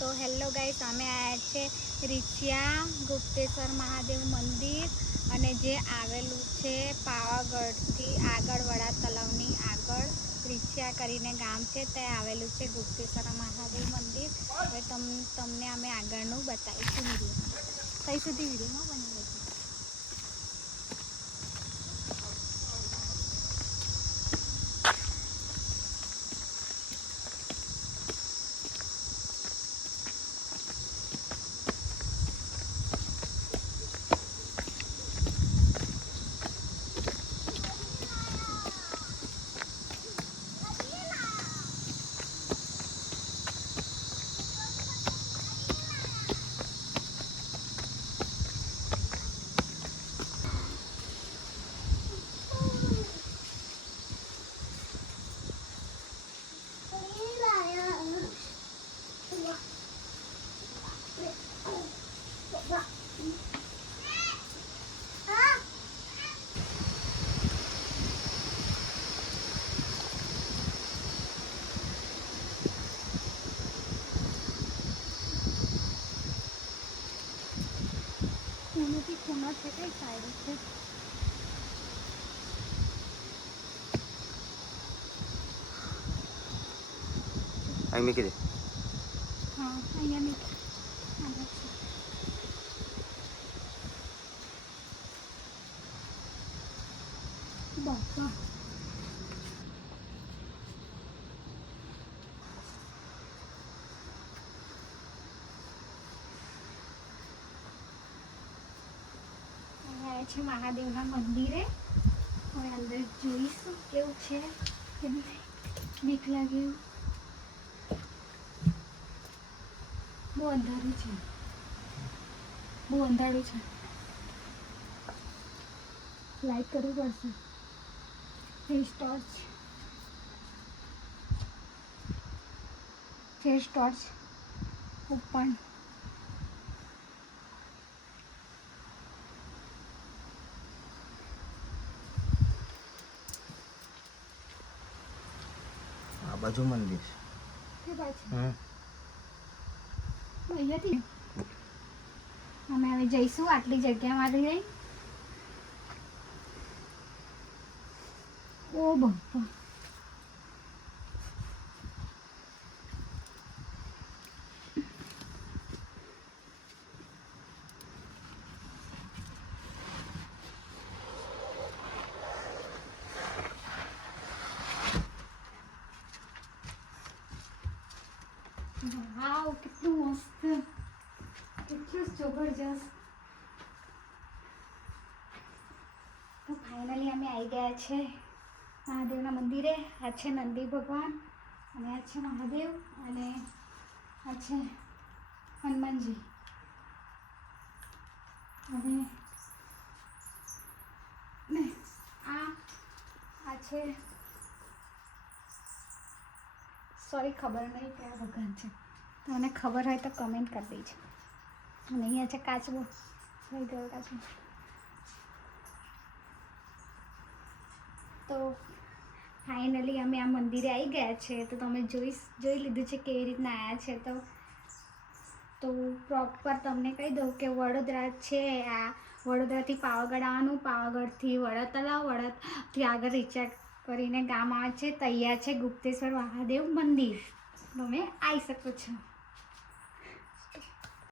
તો hello guys, અમે આવ્યા છે રીચિયા ગુપ્તેશ્વર મહાદેવ મંદિર, અને જે આવેલું છે પાવાગઢથી આગળ વડા તલાવની આગળ રીચિયા કરીને ગામ છે, ત્યાં આવેલું છે ગુપ્તેશ્વર મહાદેવ મંદિર. હવે તમને અમે આગળનું બતાવીશું વિડીયોમાં. કઈ સુધી વિડીયોમાં બનાવે છે. ખૂણોથી ખૂણો છે, કઈ સાઈડ છે? અહીં મૂકી દે. હા, અહીંયા મૂકી. બાપા, અહીંયા છે મહાદેવના મંદિરે. હવે અંદર જોઈશું કેવું છે. બીક લાગે એવું. બહુ અંધારું છે, બહુ અંધારું છે. લાઈટ કરવું પડશે. Face torch open. આ બાજુ મંદિર કે બાજુ છે. અહીંયાથી અમે હવે જઈશું. આટલી જગ્યામાંથી જઈ. ઓ બાપા, વાવ, કેટલું મસ્ત, કેટલું જબરજસ્ત. તો ફાઇનલી અમે આવી ગયા છે મહાદેવના મંદિરે. આ છે નંદી ભગવાન, અને આ છે મહાદેવ, અને આ છે હનુમાનજી. અને આ છે, સોરી ખબર નહીં કયા ભગવાન છે. તમને ખબર હોય તો કમેન્ટ કરી દેજો. અને અહીંયા છે કાચબો, લઈ ગયો કાચબો. તો ફાઇનલી અમે આ મંદિરે આવી ગયા છે. તો તમે જોઈ લીધું છે કેવી રીતના આવ્યા છે. તો પ્રોપર તમને કહી દઉં કે વડોદરા છે. આ વડોદરાથી પાવાગઢ આવવાનું, પાવાગઢથી વડા તલાવ, વડાથી આગળ રીચિયા કરીને ગામ આવે છે. તૈયાર છે ગુપ્તેશ્વર મહાદેવ મંદિર. તમે આવી શકો છો.